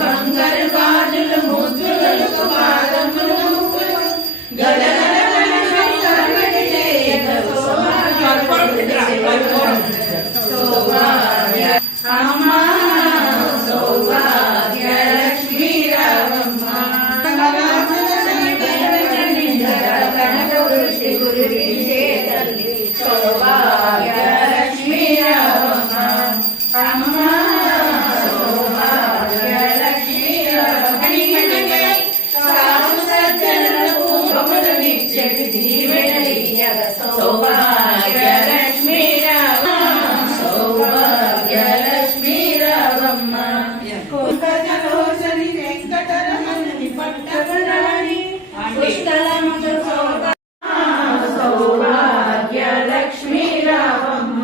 బంగారు గాజులు ముద్దులు పాదములు అమ్మా సౌభాగ్య లక్ష్మీ రావమ్మ కనకవృష్టి గురించి తల్లి సౌభాగ్య లక్ష్మీ రావమ్మ అమ్మా సౌభాగ్య లక్ష్మీ రావమ్మ సాధు సజ్జనులకు శుభములనిచ్చెడి దీవెనలియ్యగ సౌభాగ్య లక్ష్మీ రావమ్మ సౌభాగ్య లక్ష్మీ రావమ్మ కోకజలోచని వెంకటరమణి పట్టపురాణి పుష్కలముచు సౌభాగ్య లక్ష్మీ రావమ్మ